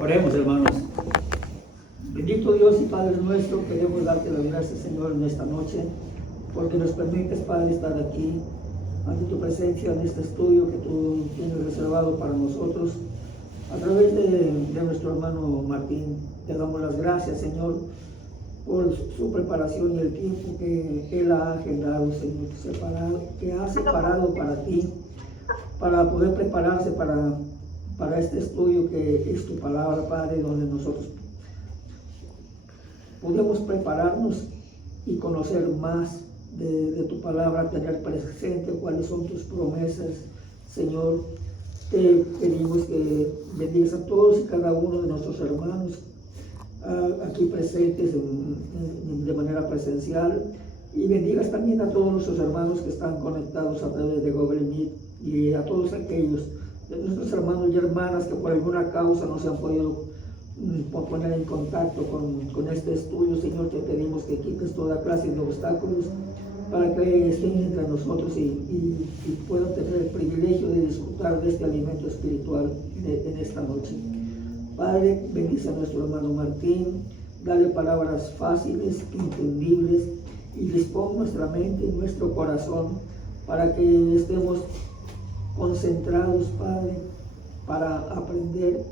Oremos, hermanos. Bendito Dios y Padre nuestro, queremos darte las gracias, Señor, en esta noche, porque nos permites, Padre, estar aquí, ante tu presencia, en este estudio que tú tienes reservado para nosotros. A través de nuestro hermano Martín, te damos las gracias, Señor, por su preparación y el tiempo que él ha agendado, Señor, que ha separado para ti, para poder prepararse para este estudio que es tu palabra, Padre, donde nosotros podemos prepararnos y conocer más de tu palabra, tener presente cuáles son tus promesas, Señor. Te pedimos que bendigas a todos y cada uno de nuestros hermanos aquí presentes de manera presencial, y bendigas también a todos nuestros hermanos que están conectados a través de Google Meet, y a todos aquellos de nuestros hermanos y hermanas que por alguna causa no se han podido poner en contacto con este estudio. Señor, te pedimos que quites toda clase de obstáculos para que estén entre nosotros y puedan tener el privilegio de disfrutar de este alimento espiritual en esta noche. Padre, bendice a nuestro hermano Martín, dale palabras fáciles, entendibles, y dispón nuestra mente y nuestro corazón para que estemos concentrados, Padre, para aprender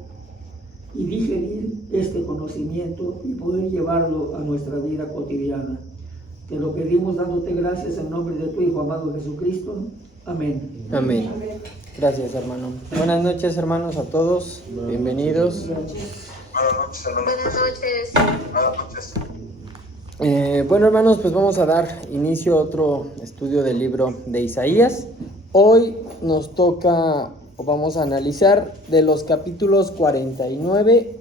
y digerir este conocimiento y poder llevarlo a nuestra vida cotidiana. Te lo pedimos dándote gracias en nombre de tu Hijo amado Jesucristo. Amén. Amén. Gracias, hermano. Buenas noches, hermanos, a todos. Bienvenidos. Buenas noches. Bueno, hermanos, pues vamos a dar inicio a otro estudio del libro de Isaías. Hoy nos toca, o vamos a analizar, de los capítulos 49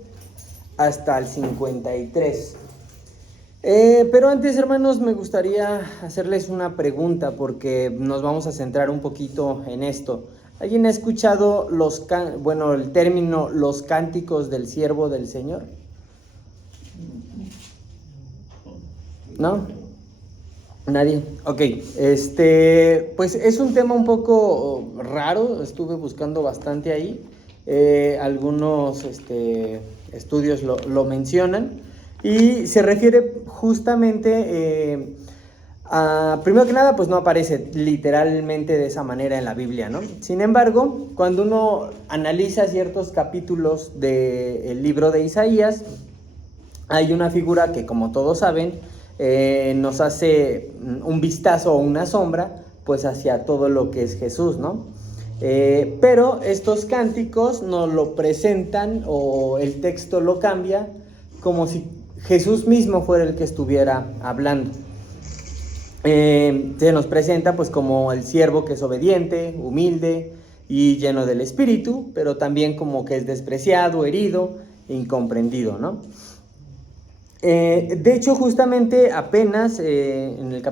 hasta el 53. Pero antes, hermanos, me gustaría hacerles una pregunta, porque nos vamos a centrar un poquito en esto. ¿Alguien ha escuchado el término los cánticos del siervo del Señor? ¿No? ¿Nadie? Ok. Pues es un tema un poco raro. Estuve buscando bastante ahí. Algunos estudios lo mencionan. Y se refiere justamente primero que nada, pues no aparece literalmente de esa manera en la Biblia, ¿no? Sin embargo, cuando uno analiza ciertos capítulos del libro de Isaías, hay una figura que, como todos saben, nos hace un vistazo o una sombra, pues hacia todo lo que es Jesús, ¿no? Pero estos cánticos nos lo presentan, o el texto lo cambia, como si Jesús mismo fuera el que estuviera hablando. Se nos presenta pues como el siervo que es obediente, humilde y lleno del Espíritu, pero también como que es despreciado, herido, incomprendido, ¿no? De hecho, justamente apenas en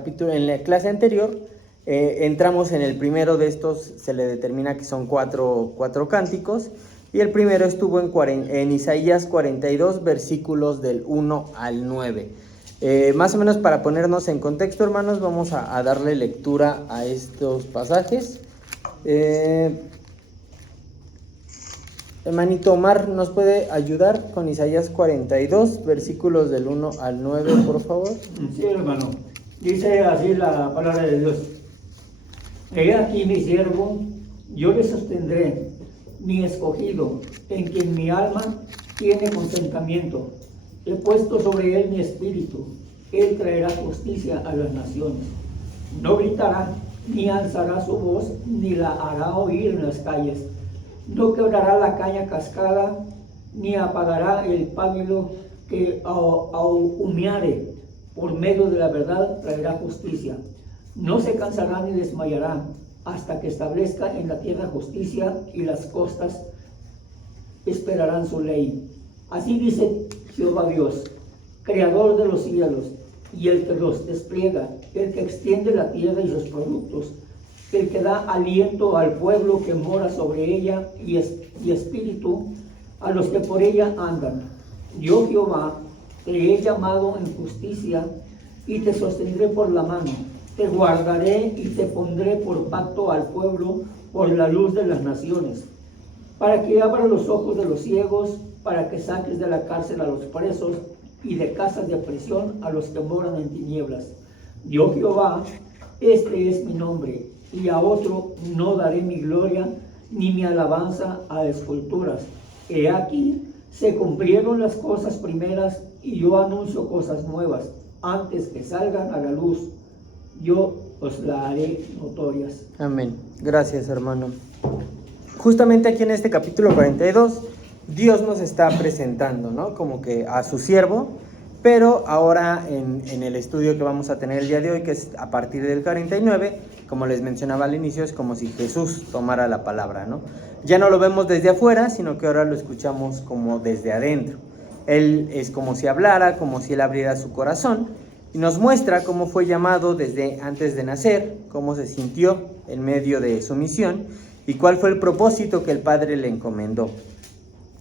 la clase anterior, entramos en el primero de estos. Se le determina que son cuatro cánticos, y el primero estuvo en Isaías 42, versículos del 1 al 9. Más o menos para ponernos en contexto, hermanos, vamos a darle lectura a estos pasajes. Hermanito Omar, ¿nos puede ayudar con Isaías 42, versículos del 1 al 9, por favor? Sí, hermano. Dice así la palabra de Dios. He aquí mi siervo, yo le sostendré, mi escogido, en quien mi alma tiene contentamiento. He puesto sobre él mi espíritu, él traerá justicia a las naciones. No gritará, ni alzará su voz, ni la hará oír en las calles. No quebrará la caña cascada, ni apagará el pábilo que humeare. Por medio de la verdad traerá justicia. No se cansará ni desmayará, hasta que establezca en la tierra justicia, y las costas esperarán su ley. Así dice Jehová Dios, creador de los cielos, y el que los despliega, el que extiende la tierra y sus productos, el que da aliento al pueblo que mora sobre ella, y espíritu a los que por ella andan. Yo, Jehová, te he llamado en justicia, y te sostendré por la mano. Te guardaré y te pondré por pacto al pueblo, por la luz de las naciones. para que abra los ojos de los ciegos, para que saques de la cárcel a los presos y de casas de prisión a los que moran en tinieblas. Yo Jehová, este es mi nombre, y a otro no daré mi gloria ni mi alabanza a esculturas. He aquí, se cumplieron las cosas primeras, y yo anuncio cosas nuevas. Antes que salgan a la luz, yo os la haré notorias. Amén. Gracias, hermano. Justamente aquí en este capítulo 42, Dios nos está presentando, ¿no? Como que a su siervo, pero ahora en el estudio que vamos a tener el día de hoy, que es a partir del 49, como les mencionaba al inicio, es como si Jesús tomara la palabra, ¿no? Ya no lo vemos desde afuera, sino que ahora lo escuchamos como desde adentro. Él es como si hablara, como si él abriera su corazón, y nos muestra cómo fue llamado desde antes de nacer, cómo se sintió en medio de su misión, y cuál fue el propósito que el Padre le encomendó.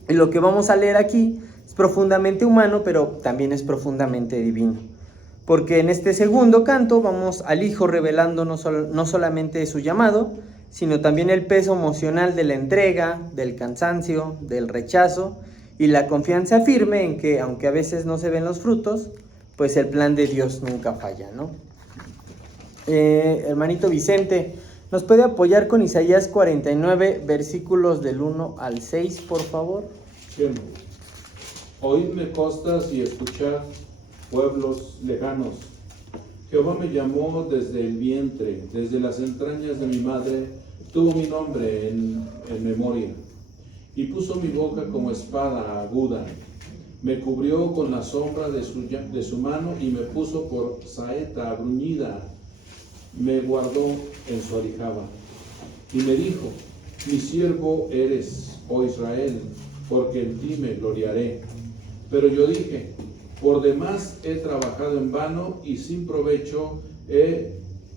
Y lo que vamos a leer aquí es profundamente humano, pero también es profundamente divino. Porque en este segundo canto vamos al Hijo revelando no solamente su llamado, sino también el peso emocional de la entrega, del cansancio, del rechazo y la confianza firme en que, aunque a veces no se ven los frutos, pues el plan de Dios nunca falla, ¿no? Hermanito Vicente, ¿nos puede apoyar con Isaías 49, versículos del 1 al 6, por favor? Bien. Oídme costas y escuchad, pueblos lejanos. Jehová me llamó desde el vientre, desde las entrañas de mi madre, tuvo mi nombre en memoria, y puso mi boca como espada aguda. Me cubrió con la sombra de su mano y me puso por saeta bruñida. Me guardó en su aljaba. Y me dijo, mi siervo eres, oh Israel, porque en ti me gloriaré. Pero yo dije, por demás he trabajado en vano y sin provecho he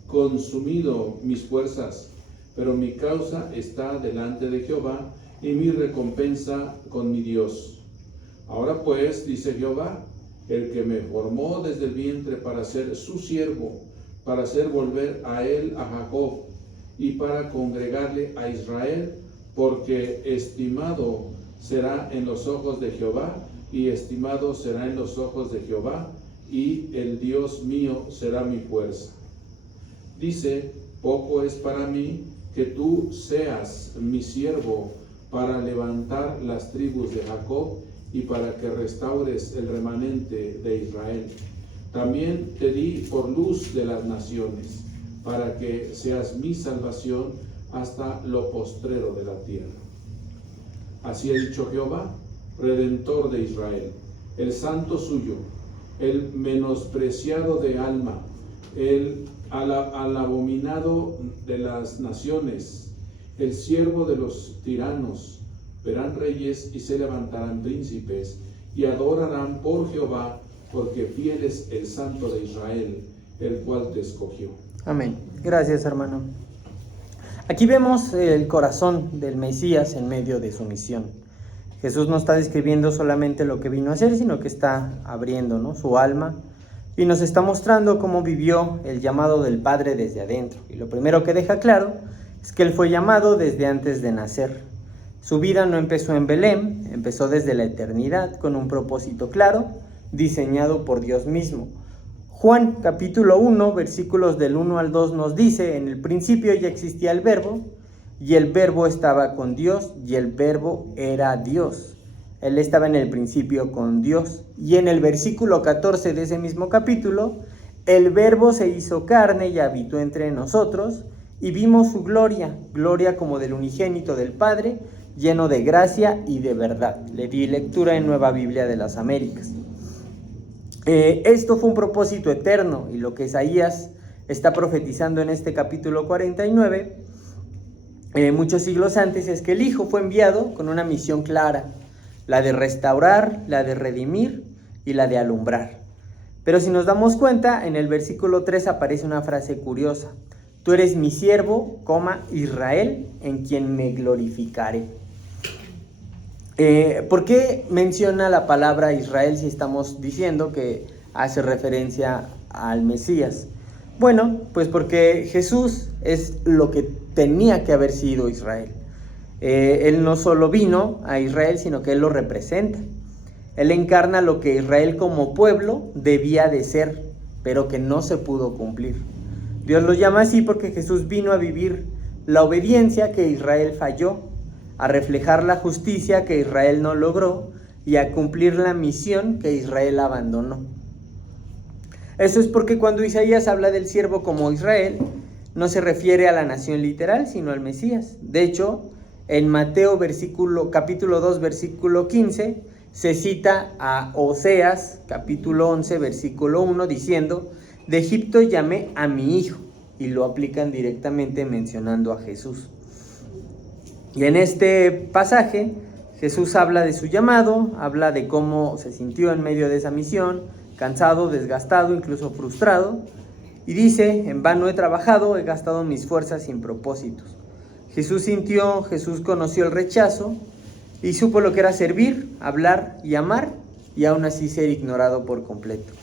consumido mis fuerzas. Pero mi causa está delante de Jehová y mi recompensa con mi Dios. Ahora pues, dice Jehová, el que me formó desde el vientre para ser su siervo, para hacer volver a él a Jacob y para congregarle a Israel, porque estimado será en los ojos de Jehová y estimado será en los ojos de Jehová, y el Dios mío será mi fuerza. Dice, poco es para mí que tú seas mi siervo para levantar las tribus de Jacob y para que restaures el remanente de Israel. También te di por luz de las naciones, para que seas mi salvación hasta lo postrero de la tierra. Así ha dicho Jehová, Redentor de Israel, el santo suyo, el menospreciado de alma, al abominado de las naciones, el siervo de los tiranos. Verán reyes y se levantarán príncipes y adorarán por Jehová, porque fiel es el Santo de Israel, el cual te escogió. Amén. Gracias, hermano. Aquí vemos el corazón del Mesías en medio de su misión. Jesús no está describiendo solamente lo que vino a hacer, sino que está abriendo, ¿no?, su alma, y nos está mostrando cómo vivió el llamado del Padre desde adentro. Y lo primero que deja claro es que él fue llamado desde antes de nacer. Su vida no empezó en Belén, empezó desde la eternidad con un propósito claro, diseñado por Dios mismo. Juan capítulo 1, versículos del 1 al 2 nos dice, en el principio ya existía el verbo, y el verbo estaba con Dios, y el verbo era Dios. Él estaba en el principio con Dios. Y en el versículo 14 de ese mismo capítulo, el verbo se hizo carne y habitó entre nosotros, y vimos su gloria, gloria como del unigénito del Padre, lleno de gracia y de verdad. Le di lectura en Nueva Biblia de las Américas. Esto fue un propósito eterno, y lo que Isaías está profetizando en este capítulo 49, muchos siglos antes, es que el Hijo fue enviado con una misión clara, la de restaurar, la de redimir y la de alumbrar. Pero si nos damos cuenta, en el versículo 3 aparece una frase curiosa: tú eres mi siervo, Israel, en quien me glorificaré. ¿Por qué menciona la palabra Israel si estamos diciendo que hace referencia al Mesías? Bueno, pues porque Jesús es lo que tenía que haber sido Israel. Él no solo vino a Israel, sino que Él lo representa. Él encarna lo que Israel como pueblo debía de ser, pero que no se pudo cumplir. Dios lo llama así porque Jesús vino a vivir la obediencia que Israel falló, a reflejar la justicia que Israel no logró y a cumplir la misión que Israel abandonó. Eso es porque cuando Isaías habla del siervo como Israel, no se refiere a la nación literal, sino al Mesías. De hecho, en Mateo capítulo 2, versículo 15, se cita a Oseas, capítulo 11, versículo 1, diciendo: de Egipto llamé a mi hijo, y lo aplican directamente mencionando a Jesús. Y en este pasaje, Jesús habla de su llamado, habla de cómo se sintió en medio de esa misión, cansado, desgastado, incluso frustrado, y dice: en vano he trabajado, he gastado mis fuerzas sin propósitos. Jesús conoció el rechazo y supo lo que era servir, hablar y amar, y aún así ser ignorado por completo.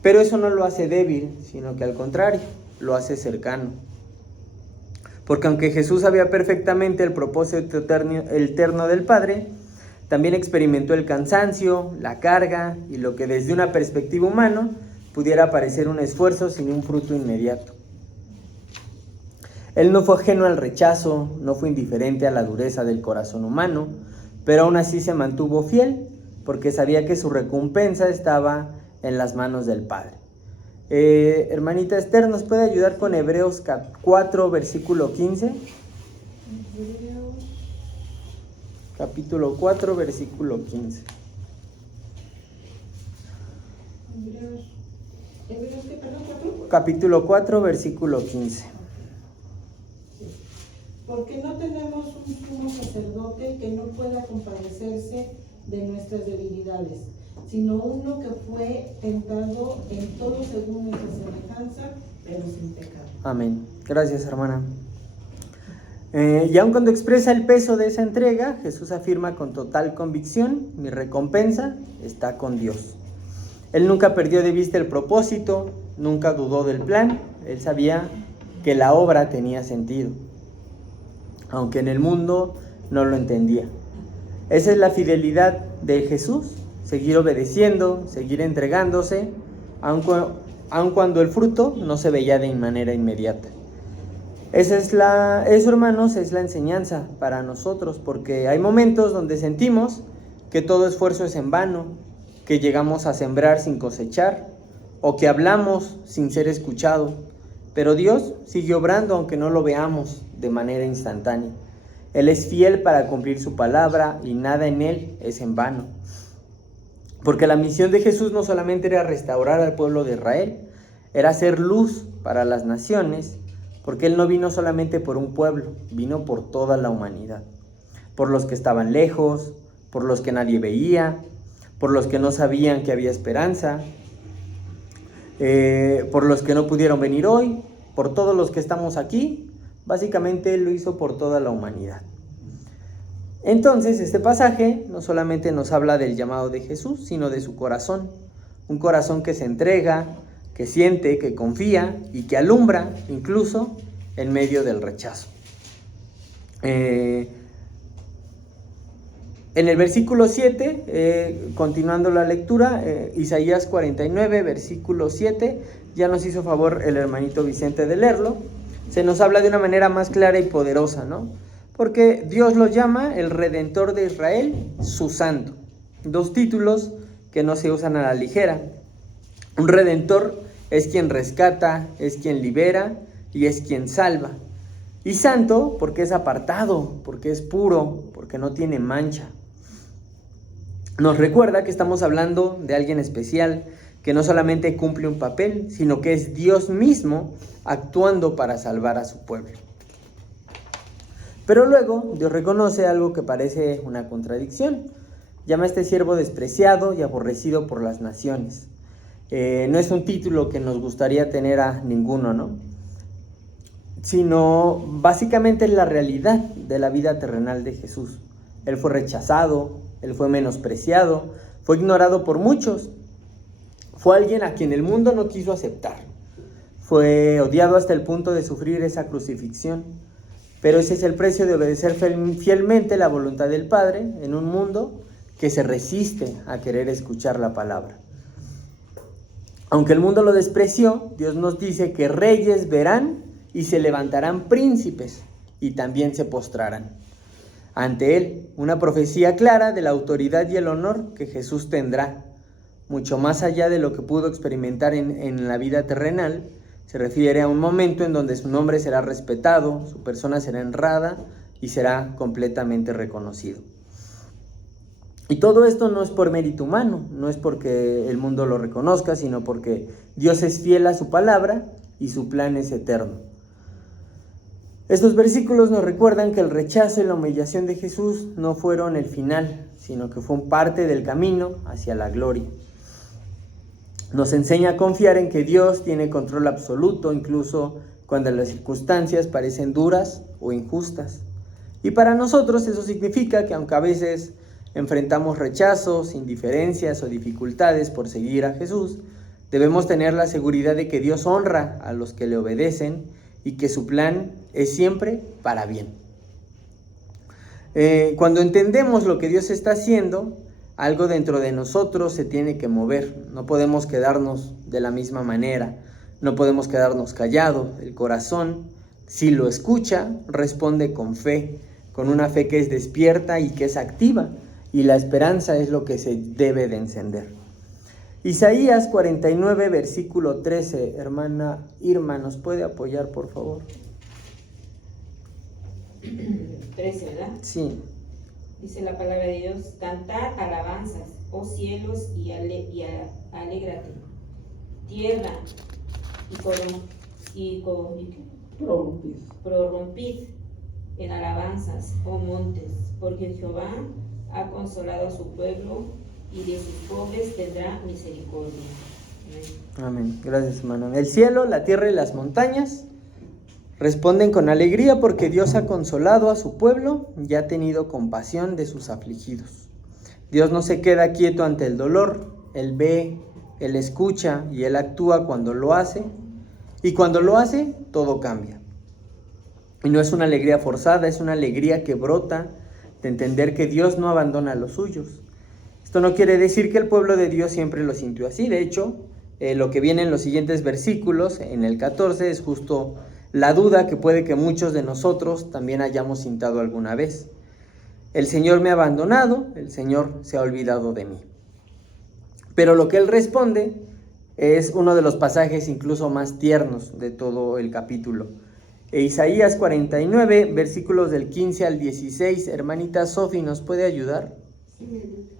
Pero eso no lo hace débil, sino que al contrario, lo hace cercano. Porque aunque Jesús sabía perfectamente el propósito eterno del Padre, también experimentó el cansancio, la carga y lo que desde una perspectiva humana pudiera parecer un esfuerzo sin un fruto inmediato. Él no fue ajeno al rechazo, no fue indiferente a la dureza del corazón humano, pero aún así se mantuvo fiel, porque sabía que su recompensa estaba en las manos del Padre. Hermanita Esther, ¿nos puede ayudar con Hebreos 4, versículo 15? Capítulo 4, versículo 15. Capítulo 4, versículo 15. Porque no tenemos un sumo sacerdote que no pueda compadecerse de nuestras debilidades, sino uno que fue tentado en todo según nuestra semejanza, pero sin pecado. Amén. Gracias, hermana. Y aun cuando expresa el peso de esa entrega, Jesús afirma con total convicción: mi recompensa está con Dios. Él nunca perdió de vista el propósito, nunca dudó del plan. Él sabía que la obra tenía sentido, aunque en el mundo no lo entendía. Esa es la fidelidad de Jesús: seguir obedeciendo, seguir entregándose, aun cuando el fruto no se veía de manera inmediata. Eso, hermanos, es la enseñanza para nosotros, porque hay momentos donde sentimos que todo esfuerzo es en vano, que llegamos a sembrar sin cosechar, o que hablamos sin ser escuchado, pero Dios sigue obrando aunque no lo veamos de manera instantánea. Él es fiel para cumplir su palabra y nada en Él es en vano. Porque la misión de Jesús no solamente era restaurar al pueblo de Israel, era hacer luz para las naciones, porque Él no vino solamente por un pueblo, vino por toda la humanidad. Por los que estaban lejos, por los que nadie veía, por los que no sabían que había esperanza, por los que no pudieron venir hoy, por todos los que estamos aquí. Básicamente Él lo hizo por toda la humanidad. Entonces, este pasaje no solamente nos habla del llamado de Jesús, sino de su corazón. Un corazón que se entrega, que siente, que confía y que alumbra incluso en medio del rechazo. En el versículo 7, continuando la lectura, Isaías 49, versículo 7, ya nos hizo favor el hermanito Vicente de leerlo. Se nos habla de una manera más clara y poderosa, ¿no? Porque Dios lo llama el Redentor de Israel, su Santo. Dos títulos que no se usan a la ligera. Un Redentor es quien rescata, es quien libera y es quien salva. Y Santo porque es apartado, porque es puro, porque no tiene mancha. Nos recuerda que estamos hablando de alguien especial, que no solamente cumple un papel, sino que es Dios mismo actuando para salvar a su pueblo. Pero luego Dios reconoce algo que parece una contradicción. Llama a este siervo despreciado y aborrecido por las naciones. No es un título que nos gustaría tener a ninguno, ¿no? Sino básicamente es la realidad de la vida terrenal de Jesús. Él fue rechazado, Él fue menospreciado, fue ignorado por muchos. Fue alguien a quien el mundo no quiso aceptar. Fue odiado hasta el punto de sufrir esa crucifixión. Pero ese es el precio de obedecer fielmente la voluntad del Padre en un mundo que se resiste a querer escuchar la palabra. Aunque el mundo lo despreció, Dios nos dice que reyes verán y se levantarán príncipes y también se postrarán ante Él. Una profecía clara de la autoridad y el honor que Jesús tendrá, mucho más allá de lo que pudo experimentar en la vida terrenal. Se refiere a un momento en donde su nombre será respetado, su persona será honrada y será completamente reconocido. Y todo esto no es por mérito humano, no es porque el mundo lo reconozca, sino porque Dios es fiel a su palabra y su plan es eterno. Estos versículos nos recuerdan que el rechazo y la humillación de Jesús no fueron el final, sino que fue parte del camino hacia la gloria. Nos enseña a confiar en que Dios tiene control absoluto, incluso cuando las circunstancias parecen duras o injustas. Y para nosotros eso significa que aunque a veces enfrentamos rechazos, indiferencias o dificultades por seguir a Jesús, debemos tener la seguridad de que Dios honra a los que le obedecen y que su plan es siempre para bien. Cuando entendemos lo que Dios está haciendo, algo dentro de nosotros se tiene que mover. No podemos quedarnos de la misma manera, no podemos quedarnos callados. El corazón, si lo escucha, responde con fe, con una fe que es despierta y que es activa, y la esperanza es lo que se debe de encender. Isaías 49, versículo 13, hermana Irma, ¿nos puede apoyar, por favor? 13, ¿verdad? Sí. Dice la palabra de Dios: cantad alabanzas, oh cielos, y alégrate, tierra, y prorrumpid en alabanzas, oh montes, porque Jehová ha consolado a su pueblo, y de sus pobres tendrá misericordia. Amén. Gracias, hermano. El cielo, la tierra y las montañas responden con alegría porque Dios ha consolado a su pueblo y ha tenido compasión de sus afligidos. Dios no se queda quieto ante el dolor, Él ve, Él escucha y Él actúa cuando lo hace. Y cuando lo hace, todo cambia. Y no es una alegría forzada, es una alegría que brota de entender que Dios no abandona a los suyos. Esto no quiere decir que el pueblo de Dios siempre lo sintió así. De hecho, lo que viene en los siguientes versículos, en el 14, es justo la duda que puede que muchos de nosotros también hayamos sintido alguna vez. El Señor me ha abandonado, el Señor se ha olvidado de mí. Pero lo que Él responde es uno de los pasajes incluso más tiernos de todo el capítulo. Isaías 49, versículos del 15 al 16. Hermanita Sofi, ¿nos puede ayudar? Sí.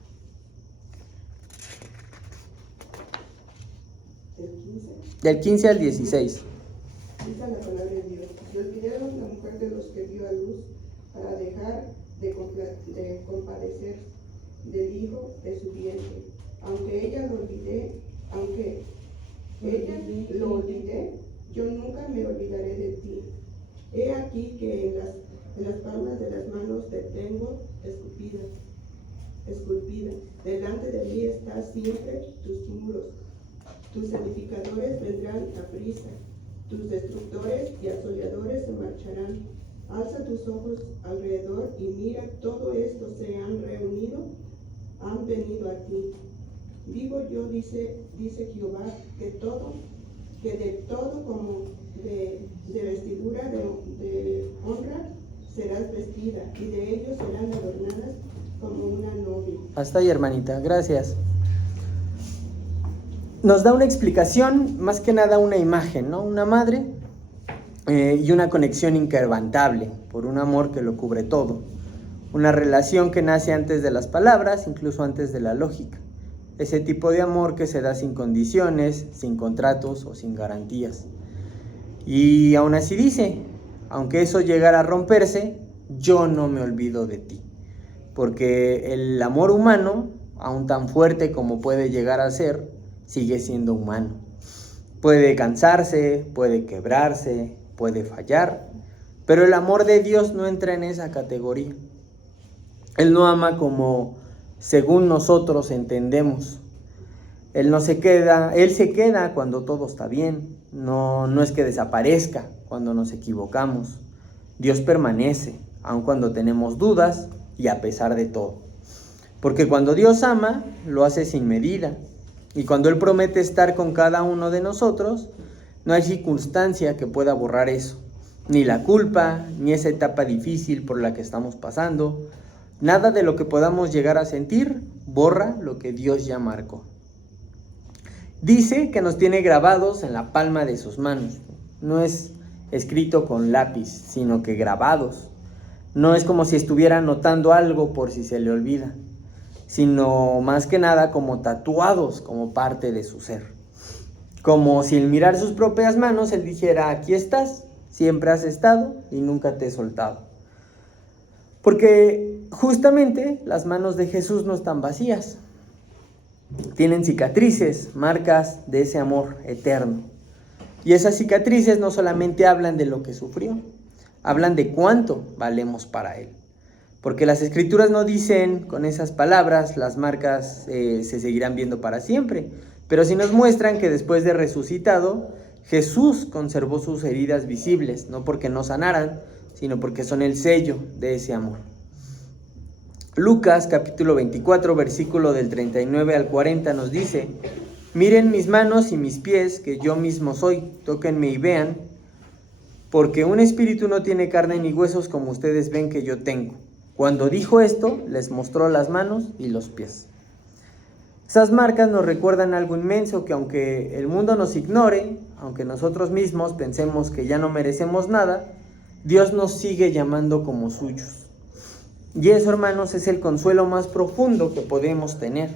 Del 15 al 16. Dice la palabra de Dios: y olvidaron la mujer de los que dio a luz para dejar de compadecer del hijo de su vientre. Aunque ella lo olvidé, yo nunca me olvidaré de ti. He aquí que en las palmas de las manos te tengo esculpida. Delante de mí están siempre tus muros. Tus edificadores vendrán a prisa, tus destructores y asoladores se marcharán. Alza tus ojos alrededor y mira, todo esto se han reunido, han venido a ti. Vivo yo, dice Jehová, que de todo como de vestidura de honra serás vestida, y de ellos serán adornadas como una novia. Hasta ahí, hermanita, gracias. Nos da una explicación, más que nada una imagen, ¿no? Una madre y una conexión inquebrantable por un amor que lo cubre todo. Una relación que nace antes de las palabras, incluso antes de la lógica. Ese tipo de amor que se da sin condiciones, sin contratos o sin garantías. Y aún así dice, aunque eso llegara a romperse, yo no me olvido de ti. Porque el amor humano, aún tan fuerte como puede llegar a ser, sigue siendo humano. Puede cansarse, puede quebrarse, puede fallar, pero el amor de Dios no entra en esa categoría. Él no ama como según nosotros entendemos. Él se queda cuando todo está bien. No es que desaparezca cuando nos equivocamos. Dios permanece, aun cuando tenemos dudas y a pesar de todo. Porque cuando Dios ama, lo hace sin medida. Y cuando Él promete estar con cada uno de nosotros, no hay circunstancia que pueda borrar eso. Ni la culpa, ni esa etapa difícil por la que estamos pasando. Nada de lo que podamos llegar a sentir borra lo que Dios ya marcó. Dice que nos tiene grabados en la palma de sus manos. No es escrito con lápiz, sino que grabados. No es como si estuviera anotando algo por si se le olvida, sino más que nada como tatuados como parte de su ser. Como si al mirar sus propias manos Él dijera: aquí estás, siempre has estado y nunca te he soltado. Porque justamente las manos de Jesús no están vacías. Tienen cicatrices, marcas de ese amor eterno. Y esas cicatrices no solamente hablan de lo que sufrió, hablan de cuánto valemos para Él. Porque las Escrituras no dicen con esas palabras, las marcas se seguirán viendo para siempre, pero sí nos muestran que después de resucitado, Jesús conservó sus heridas visibles, no porque no sanaran, sino porque son el sello de ese amor. Lucas capítulo 24, versículo del 39 al 40 nos dice: miren mis manos y mis pies, que yo mismo soy, tóquenme y vean, porque un espíritu no tiene carne ni huesos como ustedes ven que yo tengo. Cuando dijo esto, les mostró las manos y los pies. Esas marcas nos recuerdan algo inmenso, que aunque el mundo nos ignore, aunque nosotros mismos pensemos que ya no merecemos nada, Dios nos sigue llamando como suyos. Y eso, hermanos, es el consuelo más profundo que podemos tener,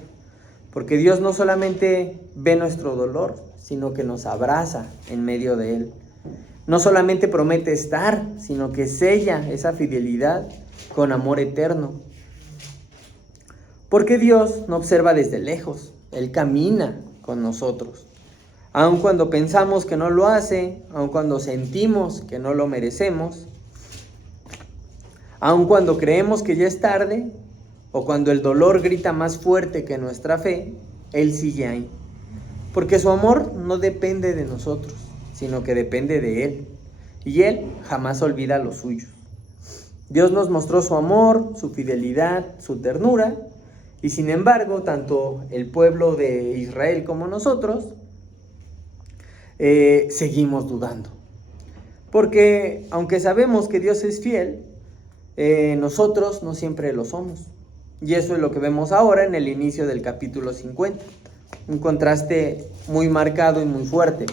porque Dios no solamente ve nuestro dolor, sino que nos abraza en medio de él. No solamente promete estar, sino que sella esa fidelidad con amor eterno. Porque Dios no observa desde lejos, Él camina con nosotros. Aun cuando pensamos que no lo hace, aun cuando sentimos que no lo merecemos, aun cuando creemos que ya es tarde, o cuando el dolor grita más fuerte que nuestra fe, Él sigue ahí. Porque su amor no depende de nosotros, sino que depende de Él. Y Él jamás olvida los suyos. Dios nos mostró su amor, su fidelidad, su ternura, y sin embargo, tanto el pueblo de Israel como nosotros, seguimos dudando. Porque aunque sabemos que Dios es fiel, nosotros no siempre lo somos. Y eso es lo que vemos ahora en el inicio del capítulo 50. Un contraste muy marcado y muy fuerte.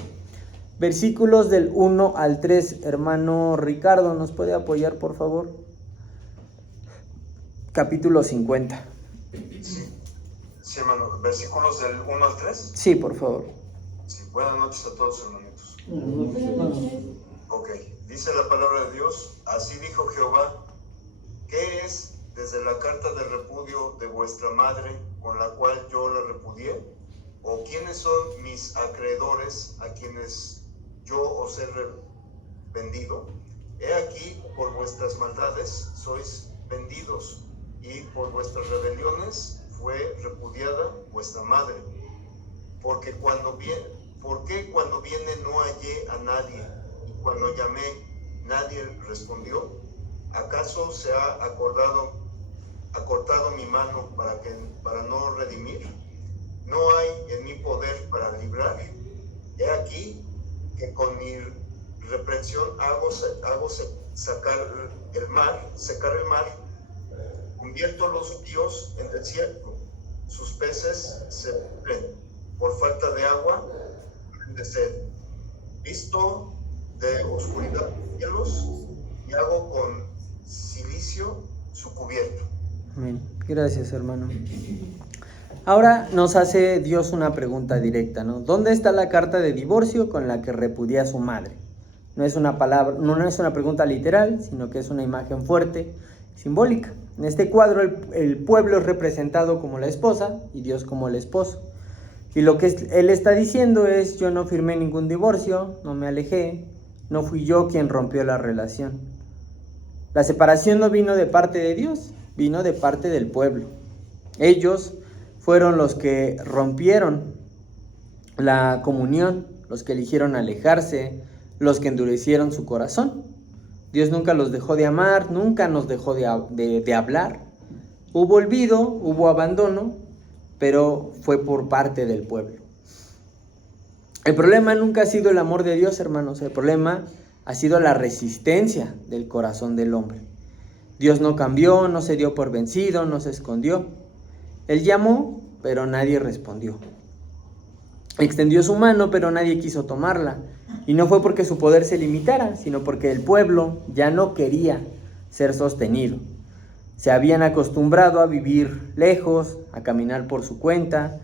Versículos del 1 al 3. Hermano Ricardo, ¿nos puede apoyar, por favor? Capítulo 50. Sí, hermano. ¿Versículos del 1 al 3? Sí, por favor. Sí. Buenas noches a todos, hermanitos. Buenas noches. Ok. Dice la palabra de Dios: así dijo Jehová, ¿qué es desde la carta de repudio de vuestra madre, con la cual yo la repudié? ¿O quiénes son mis acreedores, a quienes yo os he vendido? He aquí, por vuestras maldades sois vendidos, y por vuestras rebeliones fue repudiada vuestra madre. ¿Por qué cuando viene no hallé a nadie, y cuando llamé nadie respondió? ¿Acaso se ha acortado mi mano para no redimir? ¿No hay en mi poder para librar? He aquí que con mi reprensión hago secar el mar, convierto los ríos en desierto, sus peces se pudren por falta de agua, de sed. Visto de oscuridad los cielos, y hago con silicio su cubierto. Amén. Gracias, hermano. Ahora nos hace Dios una pregunta directa, ¿no? ¿Dónde está la carta de divorcio con la que repudia a su madre? No es una pregunta literal, sino que es una imagen fuerte, simbólica. En este cuadro el pueblo es representado como la esposa y Dios como el esposo. Y lo que él está diciendo es: yo no firmé ningún divorcio, no me alejé, no fui yo quien rompió la relación. La separación no vino de parte de Dios, vino de parte del pueblo. Ellos fueron los que rompieron la comunión, los que eligieron alejarse, los que endurecieron su corazón. Dios nunca los dejó de amar, nunca nos dejó de hablar. Hubo olvido, hubo abandono, pero fue por parte del pueblo. El problema nunca ha sido el amor de Dios, hermanos. El problema ha sido la resistencia del corazón del hombre. Dios no cambió, no se dio por vencido, no se escondió. Él llamó, pero nadie respondió. Extendió su mano, pero nadie quiso tomarla. Y no fue porque su poder se limitara, sino porque el pueblo ya no quería ser sostenido. Se habían acostumbrado a vivir lejos, a caminar por su cuenta,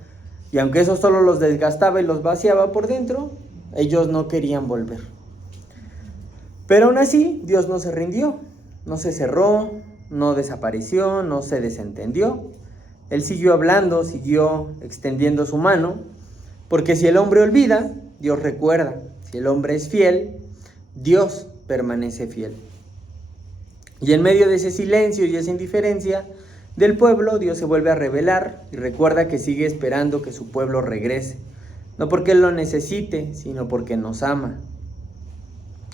y aunque eso solo los desgastaba y los vaciaba por dentro, ellos no querían volver. Pero aún así, Dios no se rindió, no se cerró, no desapareció, no se desentendió. Él siguió hablando, siguió extendiendo su mano, porque si el hombre olvida, Dios recuerda. Si el hombre es fiel, Dios permanece fiel. Y en medio de ese silencio y esa indiferencia del pueblo, Dios se vuelve a revelar y recuerda que sigue esperando que su pueblo regrese. No porque Él lo necesite, sino porque nos ama.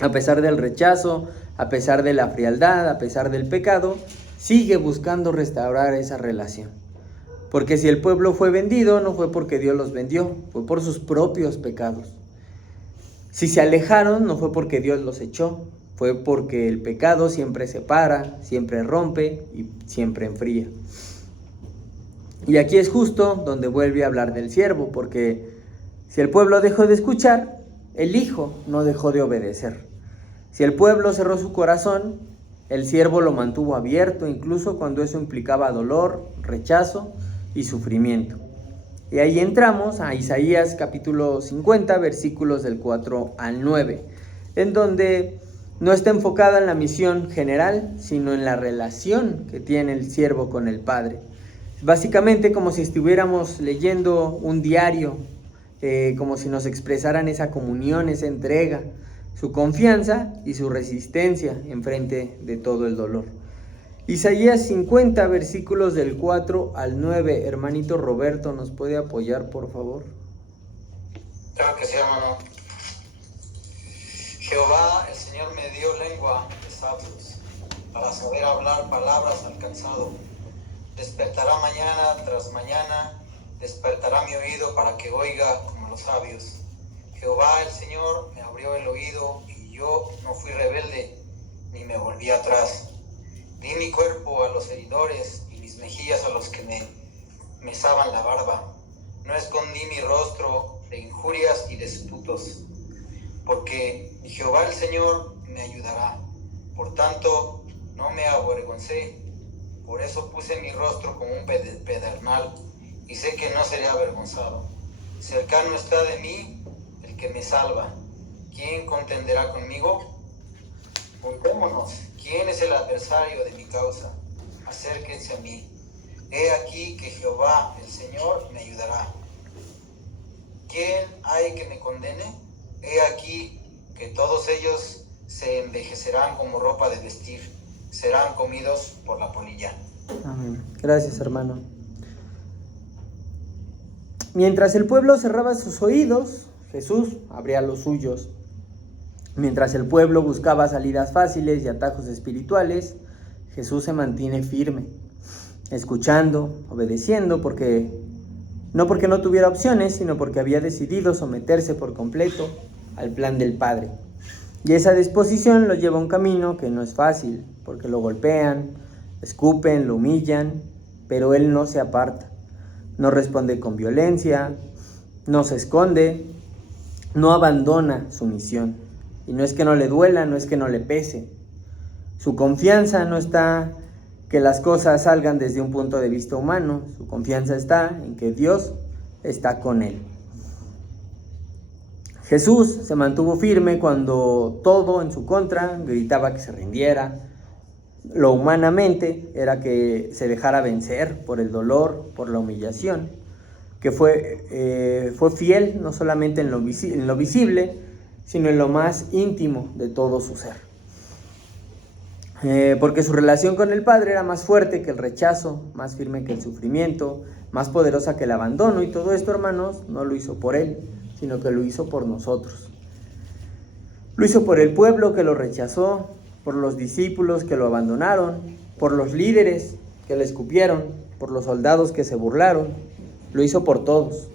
A pesar del rechazo, a pesar de la frialdad, a pesar del pecado, sigue buscando restaurar esa relación. Porque si el pueblo fue vendido, no fue porque Dios los vendió, fue por sus propios pecados. Si se alejaron, no fue porque Dios los echó, fue porque el pecado siempre separa, siempre rompe y siempre enfría. Y aquí es justo donde vuelve a hablar del siervo, porque si el pueblo dejó de escuchar, el hijo no dejó de obedecer. Si el pueblo cerró su corazón, el siervo lo mantuvo abierto, incluso cuando eso implicaba dolor, rechazo y sufrimiento. Y ahí entramos a Isaías capítulo 50, versículos del 4 al 9, en donde no está enfocada en la misión general, sino en la relación que tiene el siervo con el Padre. Básicamente como si estuviéramos leyendo un diario, como si nos expresaran esa comunión, esa entrega, su confianza y su resistencia en frente de todo el dolor. Isaías 50, versículos del 4 al 9. Hermanito Roberto, ¿nos puede apoyar, por favor? Claro que sí, hermano. Jehová, el Señor, me dio lengua de sabios, para saber hablar palabras al cansado. Despertará mañana tras mañana, despertará mi oído para que oiga como los sabios. Jehová, el Señor, me abrió el oído, y yo no fui rebelde, ni me volví atrás. Di mi cuerpo a los heridores, y mis mejillas a los que me mesaban la barba. No escondí mi rostro de injurias y disputos, porque Jehová el Señor me ayudará. Por tanto, no me avergoncé. Por eso puse mi rostro como un pedernal, y sé que no seré avergonzado. Cercano está de mí el que me salva. ¿Quién contenderá conmigo? Juntémonos. ¿Quién es el adversario de mi causa? Acérquense a mí. He aquí que Jehová, el Señor, me ayudará. ¿Quién hay que me condene? He aquí que todos ellos se envejecerán como ropa de vestir, serán comidos por la polilla. Amén. Gracias, hermano. Mientras el pueblo cerraba sus oídos, Jesús abría los suyos. Mientras el pueblo buscaba salidas fáciles y atajos espirituales, Jesús se mantiene firme, escuchando, obedeciendo, no porque no tuviera opciones, sino porque había decidido someterse por completo al plan del Padre. Y esa disposición lo lleva a un camino que no es fácil, porque lo golpean, escupen, lo humillan, pero Él no se aparta, no responde con violencia, no se esconde, no abandona su misión. Y no es que no le duela, no es que no le pese. Su confianza no está que las cosas salgan desde un punto de vista humano. Su confianza está en que Dios está con él. Jesús se mantuvo firme cuando todo en su contra gritaba que se rindiera. Lo humanamente era que se dejara vencer por el dolor, por la humillación. Que fue fiel no solamente en lo visible, sino en lo más íntimo de todo su ser. Porque su relación con el Padre era más fuerte que el rechazo, más firme que el sufrimiento, más poderosa que el abandono. Y todo esto, hermanos, no lo hizo por Él, sino que lo hizo por nosotros. Lo hizo por el pueblo que lo rechazó, por los discípulos que lo abandonaron, por los líderes que le escupieron, por los soldados que se burlaron. Lo hizo por todos.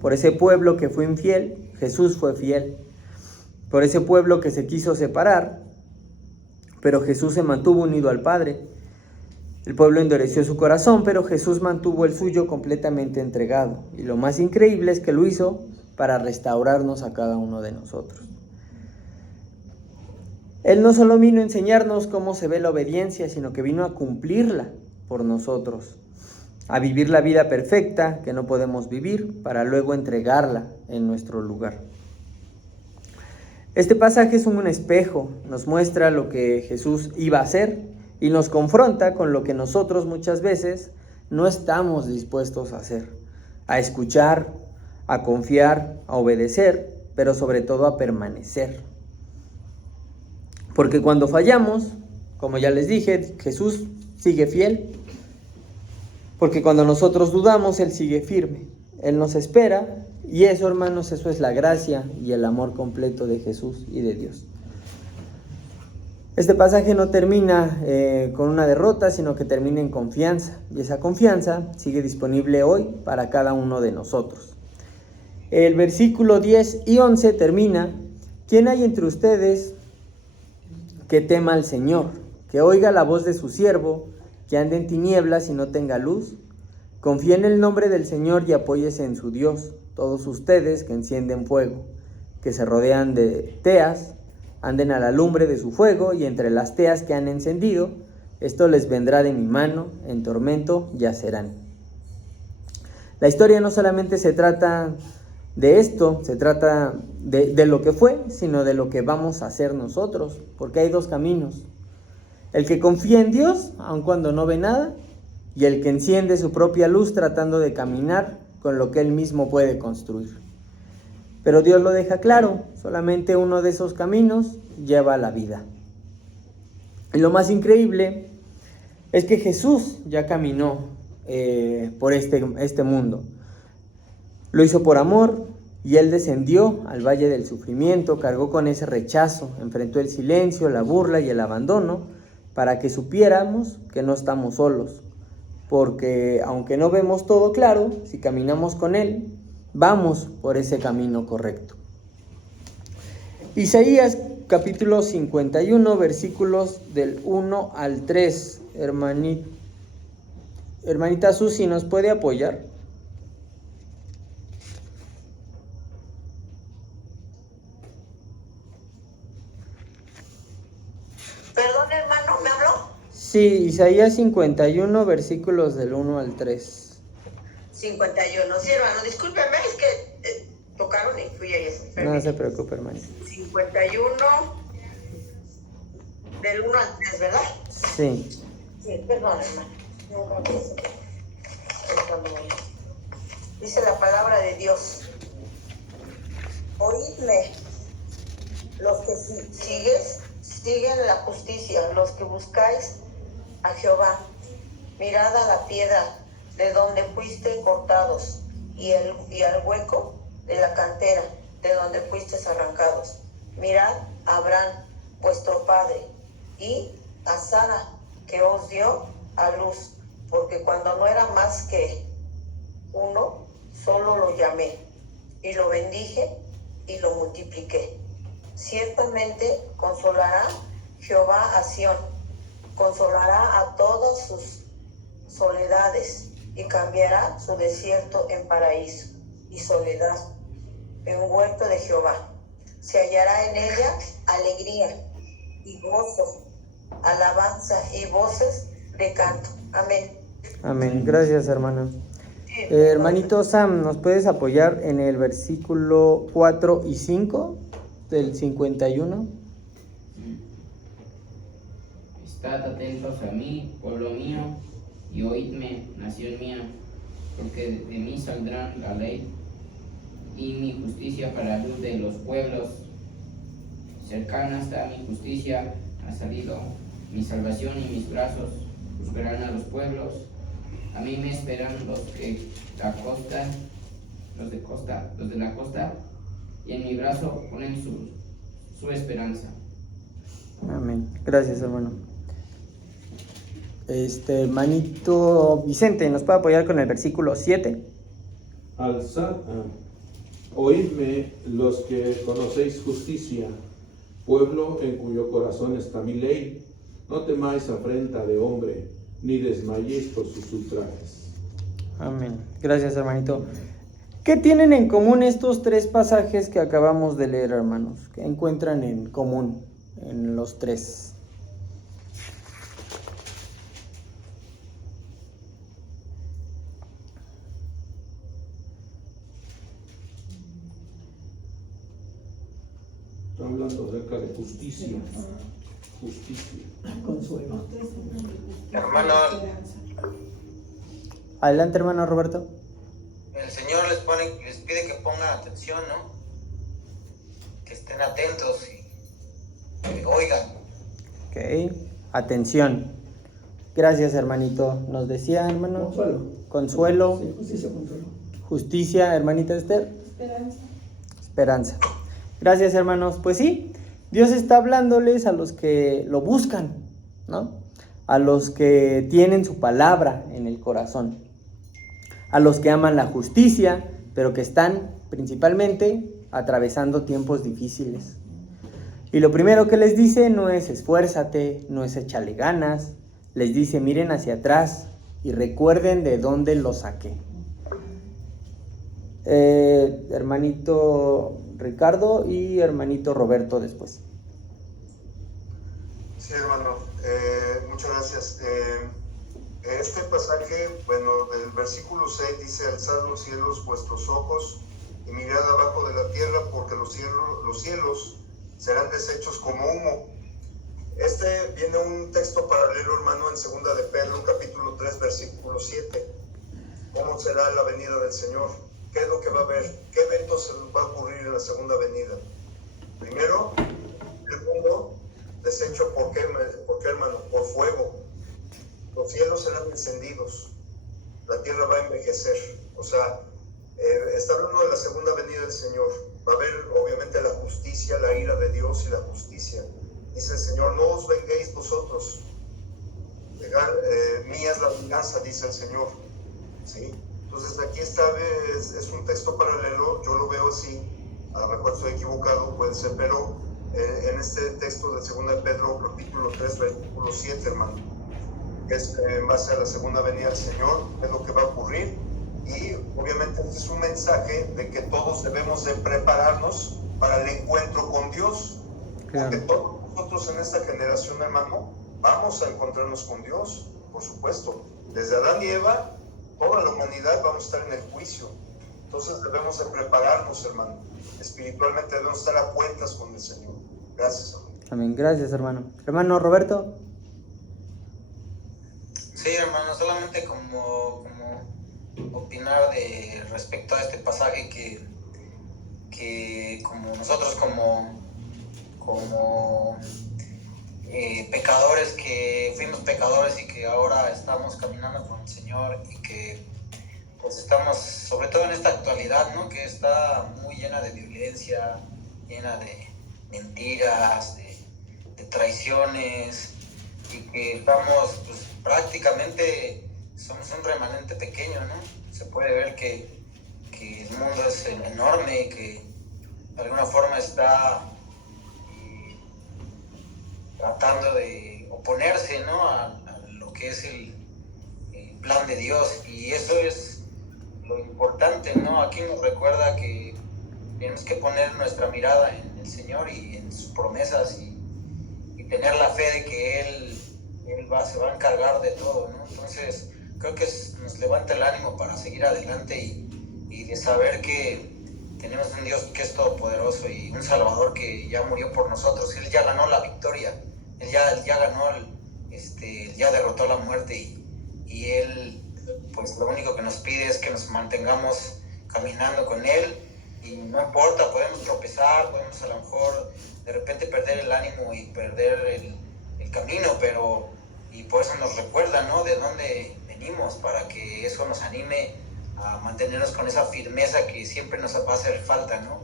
Por ese pueblo que fue infiel, Jesús fue fiel. Por ese pueblo que se quiso separar, pero Jesús se mantuvo unido al Padre. El pueblo endureció su corazón, pero Jesús mantuvo el suyo completamente entregado. Y lo más increíble es que lo hizo para restaurarnos a cada uno de nosotros. Él no solo vino a enseñarnos cómo se ve la obediencia, sino que vino a cumplirla por nosotros, a vivir la vida perfecta que no podemos vivir, para luego entregarla en nuestro lugar. Este pasaje es un espejo, nos muestra lo que Jesús iba a hacer y nos confronta con lo que nosotros muchas veces no estamos dispuestos a hacer, a escuchar, a confiar, a obedecer, pero sobre todo a permanecer. Porque cuando fallamos, como ya les dije, Jesús sigue fiel. Porque cuando nosotros dudamos, Él sigue firme. Él nos espera. Y eso, hermanos, eso es la gracia y el amor completo de Jesús y de Dios. Este pasaje no termina con una derrota, sino que termina en confianza. Y esa confianza sigue disponible hoy para cada uno de nosotros. El versículo 10 y 11 termina: ¿quién hay entre ustedes que tema al Señor, que oiga la voz de su siervo, que ande en tinieblas y no tenga luz? Confíe en el nombre del Señor y apóyese en su Dios. Todos ustedes que encienden fuego, que se rodean de teas, anden a la lumbre de su fuego, y entre las teas que han encendido, esto les vendrá de mi mano, en tormento yacerán. La historia no solamente se trata de esto, se trata de lo que fue, sino de lo que vamos a hacer nosotros, porque hay dos caminos: el que confía en Dios, aun cuando no ve nada, y el que enciende su propia luz tratando de caminar con lo que Él mismo puede construir. Pero Dios lo deja claro, solamente uno de esos caminos lleva a la vida. Y lo más increíble es que Jesús ya caminó por este mundo. Lo hizo por amor, y Él descendió al valle del sufrimiento, cargó con ese rechazo, enfrentó el silencio, la burla y el abandono, para que supiéramos que no estamos solos. Porque aunque no vemos todo claro, si caminamos con Él, vamos por ese camino correcto. Isaías capítulo 51, versículos del 1 al 3. Hermanita Susi, ¿nos puede apoyar? Perdón, hermano, ¿me habló? Sí, Isaías 51, versículos del 1 al 3. 51, sí, hermano, discúlpeme, es que tocaron y fui ahí. No se preocupe, hermano. 51, del 1 al 3, ¿verdad? Sí. Sí, perdón, hermano. Dice la palabra de Dios: oídme, los que siguen la justicia, los que buscáis a Jehová, mirad a la piedra de donde fuiste cortados, y al hueco de la cantera de donde fuisteis arrancados. Mirad a Abraham, vuestro padre, y a Sara, que os dio a luz, porque cuando no era más que uno, solo lo llamé, y lo bendije, y lo multipliqué. Ciertamente consolará Jehová a Sión, consolará a todas sus soledades, y cambiará su desierto en paraíso, y soledad en huerto de Jehová. Se hallará en ella alegría y gozo, alabanza y voces de canto. Amén. Amén. Gracias, hermano. Hermanito Sam, ¿nos puedes apoyar en el versículo 4 y 5 del 51? Estad atentos a mí, pueblo mío, y oídme, nación mía, porque de mí saldrán la ley y mi justicia para luz de los pueblos. Cercana está mi justicia, ha salido mi salvación, y mis brazos juzgarán a los pueblos. A mí me esperan los de la costa, y en mi brazo ponen su esperanza. Amén. Gracias, hermano. Hermanito Vicente, ¿nos puede apoyar con el versículo 7? Oídme los que conocéis justicia, pueblo en cuyo corazón está mi ley. No temáis afrenta de hombre, ni desmayéis por sus ultrajes. Amén. Gracias, hermanito. ¿Qué tienen en común estos tres pasajes que acabamos de leer, hermanos? ¿Qué encuentran en común en los tres? Está hablando acerca de justicia. Justicia. Consuelo. Hermano, Adelante, hermano Roberto. el Señor les pide que pongan atención, ¿no? Que estén atentos y que oigan. Ok, atención. Gracias, hermanito. Nos decía, hermano. Consuelo. Consuelo. Sí, justicia, consuelo. Justicia, hermanita Esther. Esperanza. Esperanza. Gracias, hermanos. Pues sí, Dios está hablándoles a los que lo buscan, ¿no? A los que tienen su palabra en el corazón. A los que aman la justicia, pero que están principalmente atravesando tiempos difíciles. Y lo primero que les dice no es esfuérzate, no es échale ganas. Les dice miren hacia atrás y recuerden de dónde lo saqué. Hermanito Ricardo y hermanito Roberto después. Sí, hermano, muchas gracias. Este pasaje, bueno, del versículo 6 dice, alzad los cielos vuestros ojos y mirad abajo de la tierra, porque los cielos serán deshechos como humo. Viene un texto paralelo, hermano, en 2 de Pedro, capítulo 3, versículo 7. ¿Cómo será la venida del Señor? ¿Qué es lo que va a haber? ¿Qué eventos va a ocurrir en la segunda venida? Primero, el mundo deshecho, ¿por qué, hermano? Por fuego. Los cielos serán encendidos. La tierra va a envejecer. O sea, está hablando de la segunda venida del Señor. Va a haber, obviamente, la justicia, la ira de Dios y la justicia. Dice el Señor, no os venguéis vosotros. Mía es la venganza, dice el Señor. ¿Sí? Entonces aquí está, es un texto paralelo, yo lo veo así, a lo mejor estoy equivocado, puede ser, pero en este texto de 2 de Pedro, capítulo 3, versículo 7, hermano, que es en base a la segunda venida del Señor, es lo que va a ocurrir, y obviamente este es un mensaje de que todos debemos de prepararnos para el encuentro con Dios, porque todos nosotros en esta generación, hermano, vamos a encontrarnos con Dios, por supuesto, desde Adán y Eva, toda la humanidad vamos a estar en el juicio. Entonces debemos de prepararnos, hermano. Espiritualmente debemos estar a cuentas con el Señor. Gracias, hermano. Amén, gracias, hermano. Hermano Roberto. Sí, hermano, solamente como opinar respecto a este pasaje que como nosotros como pecadores, que fuimos pecadores y que ahora estamos caminando con el Señor y que pues estamos, sobre todo en esta actualidad, ¿no? Que está muy llena de violencia, llena de mentiras, de traiciones, y que estamos, pues prácticamente somos un remanente pequeño, ¿no? Se puede ver que el mundo es enorme y que de alguna forma está tratando de oponerse, ¿no? a lo que es el plan de Dios, y eso es lo importante, ¿no? Aquí nos recuerda que tenemos que poner nuestra mirada en el Señor y en sus promesas y tener la fe de que Él se va a encargar de todo, ¿no? Entonces creo que nos levanta el ánimo para seguir adelante y de saber que tenemos un Dios que es todopoderoso y un Salvador que ya murió por nosotros. Él ya ganó la victoria, Él ya ganó, ya derrotó la muerte y Él, pues lo único que nos pide es que nos mantengamos caminando con Él, y no importa, podemos tropezar, podemos a lo mejor de repente perder el ánimo y perder el camino, y por eso nos recuerda, ¿no? De dónde venimos, para que eso nos anime a mantenernos con esa firmeza que siempre nos va a hacer falta, ¿no?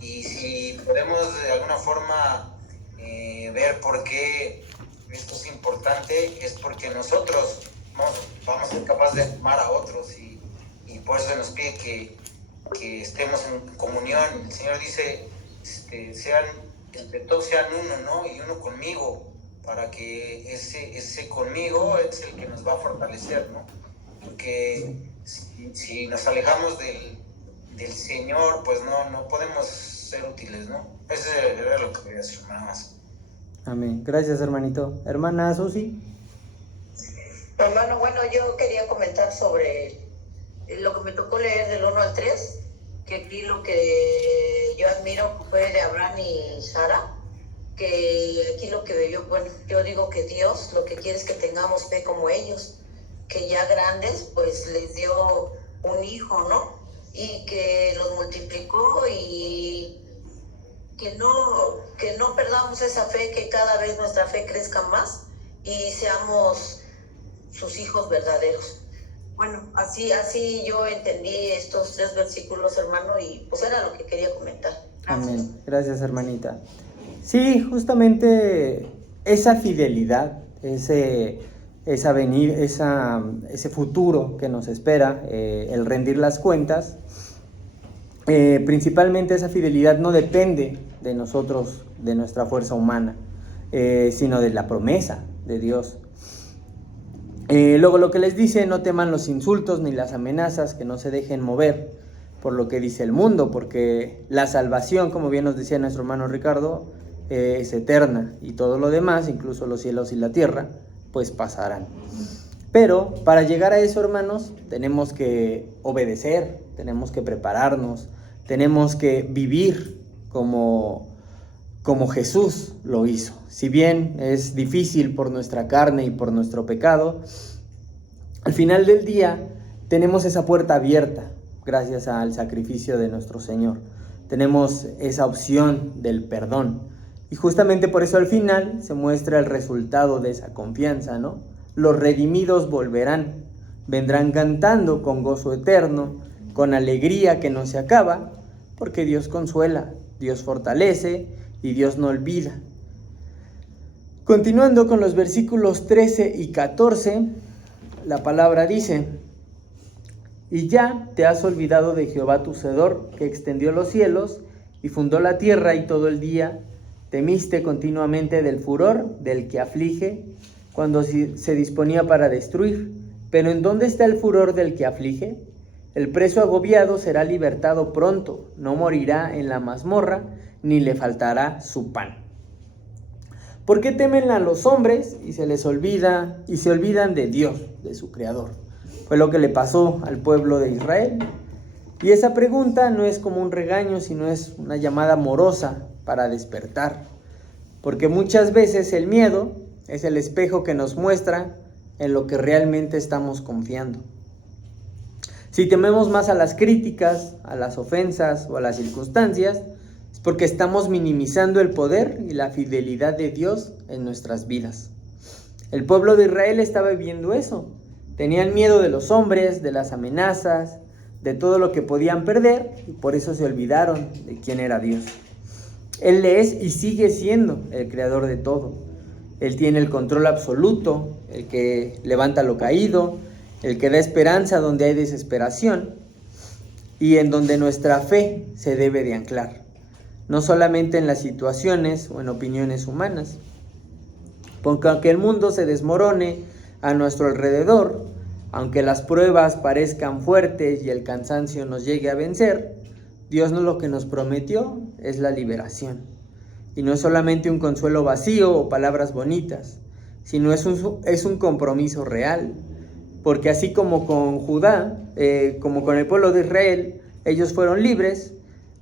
Y si podemos de alguna forma ver por qué esto es importante, es porque nosotros vamos a ser capaces de amar a otros y por eso se nos pide que estemos en comunión. El Señor dice, entre todos sean uno, ¿no? Y uno conmigo, para que ese conmigo es el que nos va a fortalecer, ¿no? Porque si nos alejamos del Señor, pues no podemos ser útiles, ¿no? Eso era lo que quería decir, nada más. Amén. Gracias, hermanito. Hermana Susi. Hermano, bueno, yo quería comentar sobre lo que me tocó leer del 1 al 3, que aquí lo que yo admiro fue de Abraham y Sara, que aquí lo que yo digo que Dios lo que quiere es que tengamos fe como ellos, que ya grandes pues les dio un hijo, ¿no? Y que los multiplicó y que no perdamos esa fe, que cada vez nuestra fe crezca más y seamos sus hijos verdaderos. Bueno, así yo entendí estos 3 versículos, hermano, y pues era lo que quería comentar. Gracias. Amén. Gracias, hermanita. Sí, justamente esa fidelidad, ese futuro que nos espera, el rendir las cuentas, principalmente esa fidelidad no depende de nosotros, de nuestra fuerza humana, sino de la promesa de Dios. Luego lo que les dice, no teman los insultos ni las amenazas, que no se dejen mover por lo que dice el mundo, porque la salvación, como bien nos decía nuestro hermano Ricardo, es eterna, y todo lo demás, incluso los cielos y la tierra, pues pasarán. Pero para llegar a eso, hermanos, tenemos que obedecer, tenemos que prepararnos, tenemos que vivir como Jesús lo hizo. Si bien es difícil por nuestra carne y por nuestro pecado, al final del día tenemos esa puerta abierta gracias al sacrificio de nuestro Señor. Tenemos esa opción del perdón. Y justamente por eso al final se muestra el resultado de esa confianza, ¿no? Los redimidos volverán, vendrán cantando con gozo eterno, con alegría que no se acaba, porque Dios consuela, Dios fortalece y Dios no olvida. Continuando con los versículos 13 y 14, la palabra dice: y ya te has olvidado de Jehová tu Hacedor, que extendió los cielos y fundó la tierra, y todo el día temiste continuamente del furor del que aflige, cuando se disponía para destruir. Pero ¿en dónde está el furor del que aflige? El preso agobiado será libertado pronto, no morirá en la mazmorra, ni le faltará su pan. ¿Por qué temen a los hombres y se olvidan de Dios, de su Creador? Fue lo que le pasó al pueblo de Israel. Y esa pregunta no es como un regaño, sino es una llamada amorosa para despertar. Porque muchas veces el miedo es el espejo que nos muestra en lo que realmente estamos confiando. Si tememos más a las críticas, a las ofensas o a las circunstancias, es porque estamos minimizando el poder y la fidelidad de Dios en nuestras vidas. El pueblo de Israel estaba viviendo eso. Tenían miedo de los hombres, de las amenazas, de todo lo que podían perder, y por eso se olvidaron de quién era Dios. Él es y sigue siendo el creador de todo. Él tiene el control absoluto, el que levanta lo caído, el que da esperanza donde hay desesperación, y en donde nuestra fe se debe de anclar, no solamente en las situaciones o en opiniones humanas. Porque aunque el mundo se desmorone a nuestro alrededor, aunque las pruebas parezcan fuertes y el cansancio nos llegue a vencer, Dios lo que nos prometió es la liberación. Y no es solamente un consuelo vacío o palabras bonitas, sino es un compromiso real. Porque así como con Judá, como con el pueblo de Israel, ellos fueron libres,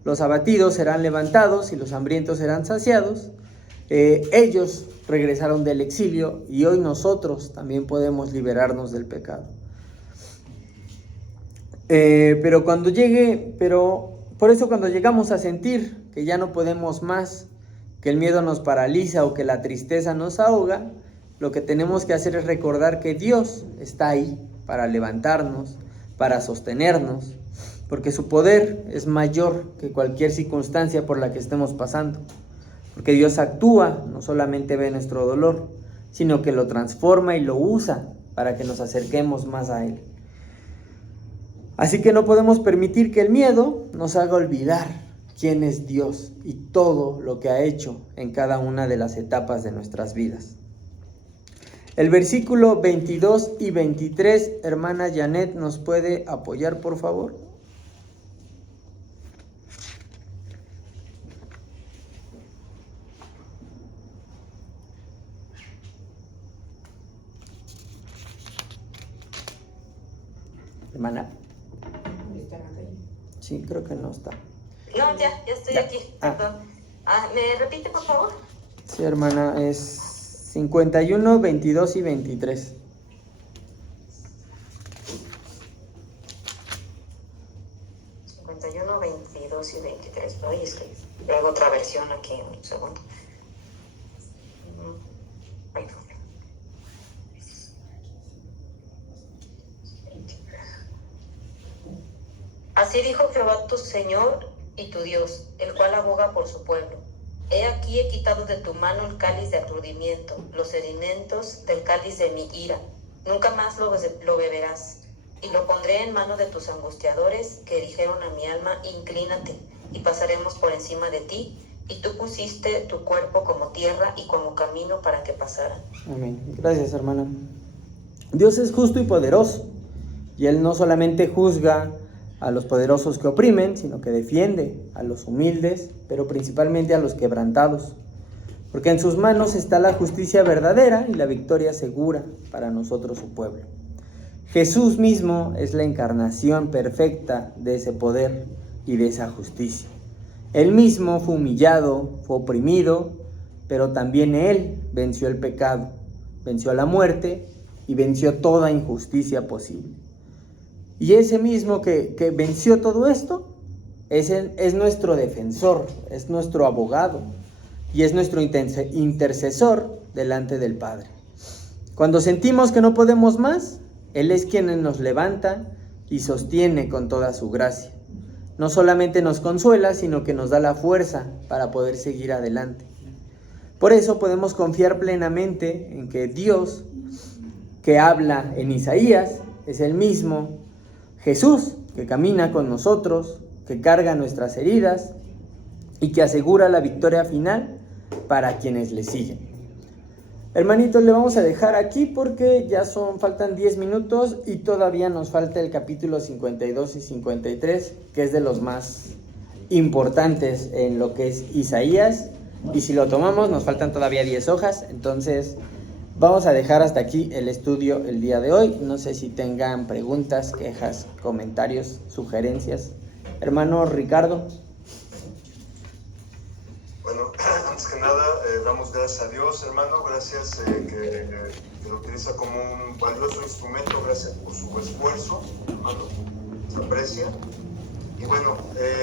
los abatidos serán levantados y los hambrientos serán saciados. Ellos regresaron del exilio y hoy nosotros también podemos liberarnos del pecado. Por eso cuando llegamos a sentir que ya no podemos más, que el miedo nos paraliza o que la tristeza nos ahoga, lo que tenemos que hacer es recordar que Dios está ahí para levantarnos, para sostenernos, porque su poder es mayor que cualquier circunstancia por la que estemos pasando. porque Dios actúa, no solamente ve nuestro dolor, sino que lo transforma y lo usa para que nos acerquemos más a Él. Así que no podemos permitir que el miedo nos haga olvidar quién es Dios y todo lo que ha hecho en cada una de las etapas de nuestras vidas. El versículo 22 y 23, hermana Janet, ¿nos puede apoyar, por favor? Hermana. Sí, creo que no está. No, ya estoy aquí. Perdón. ¿Me repite, por favor? Sí, hermana, es 51, 22 y 23. ...51, 22 y 23. Ay, es que hago otra versión aquí, un segundo. Ay, no. Así dijo Jehová tu Señor y tu Dios, el cual aboga por su pueblo. He aquí he quitado de tu mano el cáliz de aturdimiento, los sedimentos del cáliz de mi ira. Nunca más lo beberás. Y lo pondré en mano de tus angustiadores, que dijeron a mi alma, inclínate, y pasaremos por encima de ti. Y tú pusiste tu cuerpo como tierra y como camino para que pasara. Amén. Gracias, hermana. Dios es justo y poderoso, y Él no solamente juzga a los poderosos que oprimen, sino que defiende a los humildes, pero principalmente a los quebrantados, porque en sus manos está la justicia verdadera y la victoria segura para nosotros, su pueblo. Jesús mismo es la encarnación perfecta de ese poder y de esa justicia. Él mismo fue humillado, fue oprimido, pero también Él venció el pecado, venció la muerte y venció toda injusticia posible. Y ese mismo que venció todo esto es nuestro defensor, es nuestro abogado y es nuestro intercesor delante del Padre. Cuando sentimos que no podemos más, Él es quien nos levanta y sostiene con toda su gracia. No solamente nos consuela, sino que nos da la fuerza para poder seguir adelante. Por eso podemos confiar plenamente en que Dios, que habla en Isaías, es el mismo Jesús, que camina con nosotros, que carga nuestras heridas y que asegura la victoria final para quienes le siguen. Hermanitos, le vamos a dejar aquí porque ya faltan 10 minutos y todavía nos falta el capítulo 52 y 53, que es de los más importantes en lo que es Isaías. Y si lo tomamos, nos faltan todavía 10 hojas, entonces vamos a dejar hasta aquí el estudio el día de hoy. No sé si tengan preguntas, quejas, comentarios, sugerencias. Hermano Ricardo. Bueno, antes que nada, damos gracias a Dios, hermano. Gracias que lo utiliza como un valioso instrumento. Gracias por su esfuerzo, hermano. Se aprecia. Y bueno,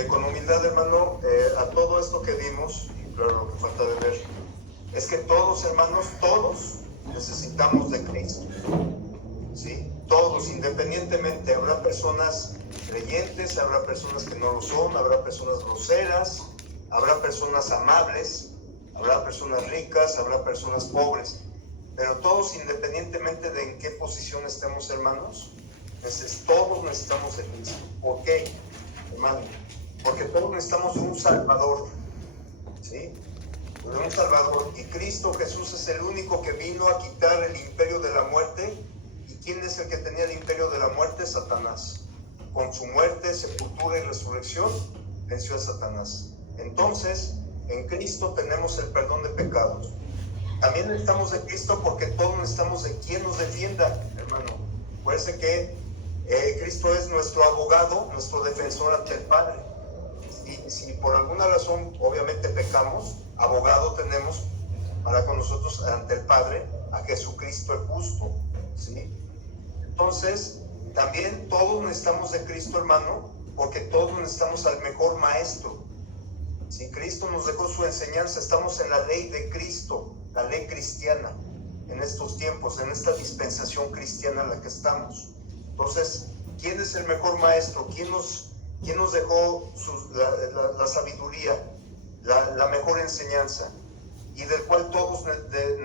con humildad, hermano, a todo esto que vimos, y claro, lo que falta de ver, es que todos, hermanos, todos necesitamos de Cristo, ¿sí? Todos, independientemente. Habrá personas creyentes, habrá personas que no lo son, habrá personas groseras, habrá personas amables, habrá personas ricas, habrá personas pobres, pero todos, independientemente de en qué posición estemos, hermanos, todos necesitamos de Cristo. ¿Por qué, hermano? Porque todos necesitamos de un Salvador, ¿sí? De un Salvador, y Cristo Jesús es el único que vino a quitar el imperio de la muerte. ¿Y quién es el que tenía el imperio de la muerte? Satanás. Con su muerte, sepultura y resurrección venció a Satanás. Entonces, en Cristo tenemos el perdón de pecados. También necesitamos de Cristo porque todos necesitamos de quien nos defienda, hermano. Acuérdense que Cristo es nuestro abogado, nuestro defensor ante el Padre. Y si por alguna razón, obviamente, pecamos, abogado tenemos para con nosotros ante el Padre, a Jesucristo el justo, ¿sí? Entonces, también todos necesitamos de Cristo, hermano, porque todos necesitamos al mejor maestro. Si Cristo nos dejó su enseñanza, estamos en la ley de Cristo, la ley cristiana, en estos tiempos, en esta dispensación cristiana en la que estamos. Entonces, ¿quién es el mejor maestro? ¿Quién nos dejó la sabiduría, la mejor enseñanza? y del cual todos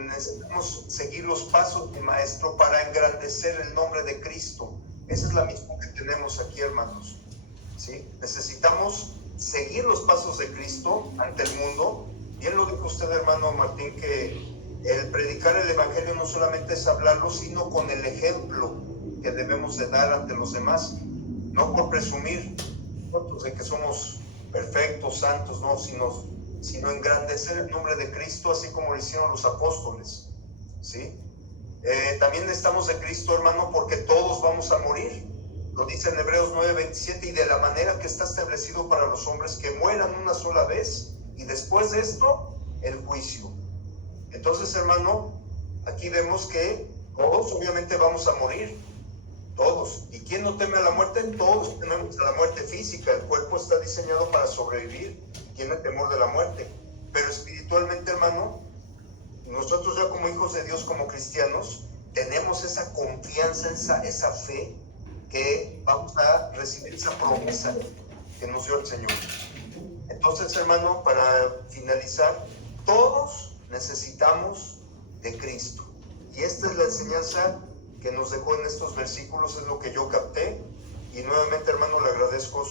necesitamos seguir los pasos del Maestro para engrandecer el nombre de Cristo. Esa es la misión que tenemos aquí, hermanos, ¿sí? Necesitamos seguir los pasos de Cristo ante el mundo. Bien lo dijo usted, hermano Martín, que el predicar el Evangelio no solamente es hablarlo, sino con el ejemplo que debemos de dar ante los demás, no por presumir nosotros de que somos perfectos, santos, no, sino engrandecer el nombre de Cristo, así como lo hicieron los apóstoles, ¿sí? También estamos de Cristo, hermano, porque todos vamos a morir. Lo dice en Hebreos 9:27, y de la manera que está establecido para los hombres que mueran una sola vez, y después de esto, el juicio. Entonces, hermano, aquí vemos que todos obviamente vamos a morir, todos. ¿Y quién no teme a la muerte? Todos tememos a la muerte física. El cuerpo está diseñado para sobrevivir, tiene temor de la muerte. Pero espiritualmente, hermano, nosotros ya como hijos de Dios, como cristianos, tenemos esa confianza, esa fe, que vamos a recibir esa promesa que nos dio el Señor. Entonces, hermano, para finalizar, todos necesitamos de Cristo. Y esta es la enseñanza que nos dejó en estos versículos, es lo que yo capté. Y nuevamente, hermano, le agradezco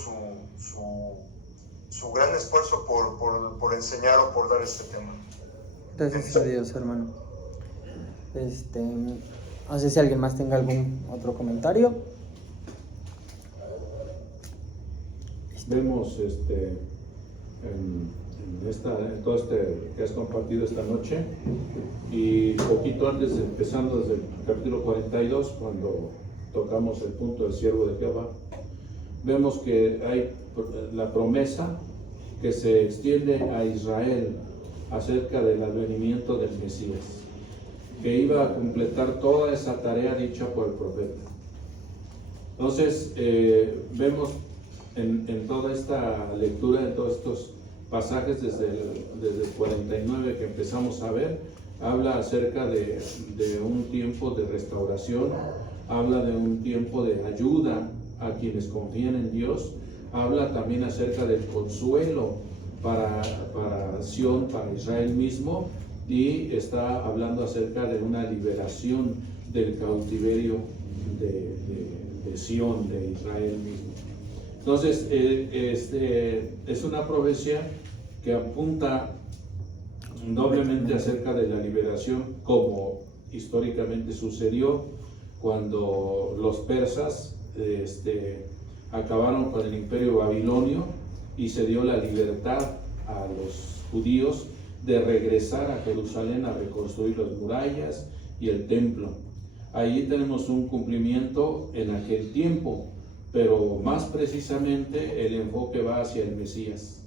su gran esfuerzo por enseñar o por dar este tema. Gracias a Dios, hermano. No sé si alguien más tenga algún otro comentario. Vemos en todo este que has compartido esta noche, y poquito antes, empezando desde el capítulo 42, cuando tocamos el punto del siervo de Jehová, vemos que hay la promesa que se extiende a Israel acerca del advenimiento del Mesías, que iba a completar toda esa tarea dicha por el profeta. Entonces, vemos en toda esta lectura, en todos estos pasajes, desde el 49 que empezamos a ver, habla acerca de un tiempo de restauración, habla de un tiempo de ayuda a quienes confían en Dios, habla también acerca del consuelo para Sión, para Israel mismo, y está hablando acerca de una liberación del cautiverio de Sión, de Israel mismo. Entonces, es una profecía que apunta doblemente acerca de la liberación, como históricamente sucedió cuando los persas acabaron con el imperio babilonio y se dio la libertad a los judíos de regresar a Jerusalén a reconstruir las murallas y el templo. Ahí tenemos un cumplimiento en aquel tiempo, pero más precisamente el enfoque va hacia el Mesías,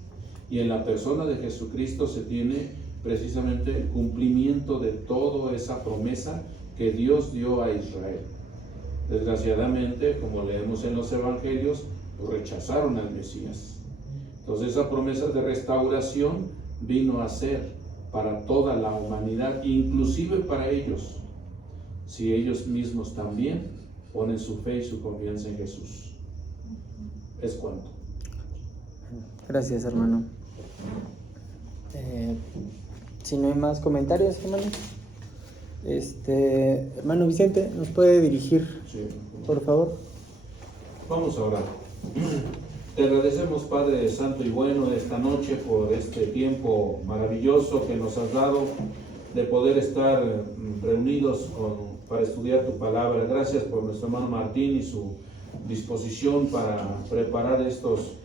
y en la persona de Jesucristo se tiene precisamente el cumplimiento de toda esa promesa que Dios dio a Israel. Desgraciadamente, como leemos en los evangelios, rechazaron al Mesías. Entonces esa promesa de restauración vino a ser para toda la humanidad, inclusive para ellos, si ellos mismos también ponen su fe y su confianza en Jesús. Es cuanto. Gracias, hermano. Si no hay más comentarios, hermano. Hermano Vicente, ¿nos puede dirigir, Sí. por favor? Vamos a orar. Te agradecemos, Padre Santo y bueno, esta noche por este tiempo maravilloso que nos has dado de poder estar reunidos para estudiar tu palabra. Gracias por nuestro hermano Martín y su disposición para preparar estos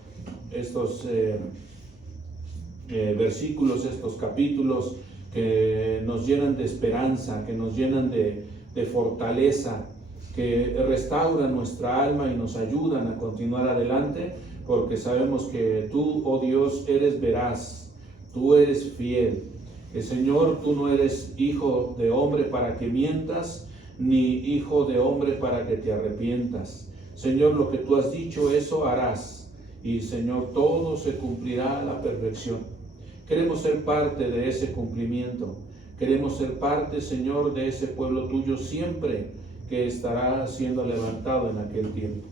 versículos, estos capítulos que nos llenan de esperanza, que nos llenan de fortaleza, que restauran nuestra alma y nos ayudan a continuar adelante, porque sabemos que tú, oh Dios, eres veraz, tú eres fiel. Que, Señor, tú no eres hijo de hombre para que mientas, ni hijo de hombre para que te arrepientas. Señor, lo que tú has dicho, eso harás. Y, Señor, todo se cumplirá a la perfección. Queremos ser parte de ese cumplimiento. Queremos ser parte, Señor, de ese pueblo tuyo siempre que estará siendo levantado en aquel tiempo.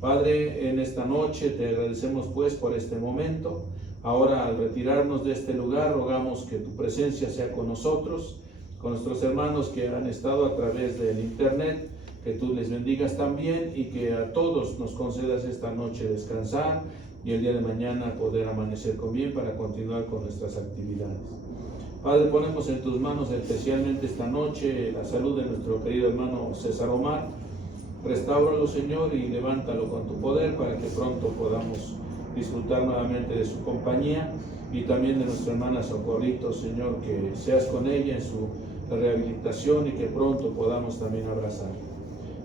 Padre, en esta noche te agradecemos pues por este momento. Ahora, al retirarnos de este lugar, rogamos que tu presencia sea con nosotros, con nuestros hermanos que han estado a través del internet, que tú les bendigas también y que a todos nos concedas esta noche descansar y el día de mañana poder amanecer con bien para continuar con nuestras actividades. Padre, ponemos en tus manos especialmente esta noche la salud de nuestro querido hermano César Omar. Restáuralo, Señor, y levántalo con tu poder para que pronto podamos disfrutar nuevamente de su compañía y también de nuestra hermana Socorrito, Señor, que seas con ella en su rehabilitación y que pronto podamos también abrazarla.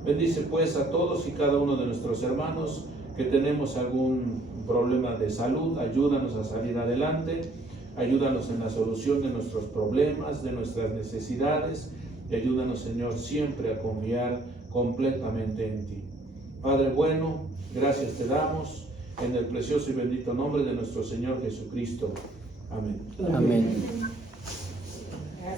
Bendice pues a todos y cada uno de nuestros hermanos que tenemos algún problema de salud, ayúdanos a salir adelante, ayúdanos en la solución de nuestros problemas, de nuestras necesidades, y ayúdanos, Señor, siempre a confiar completamente en ti. Padre bueno, gracias te damos en el precioso y bendito nombre de nuestro Señor Jesucristo. Amén. Amén.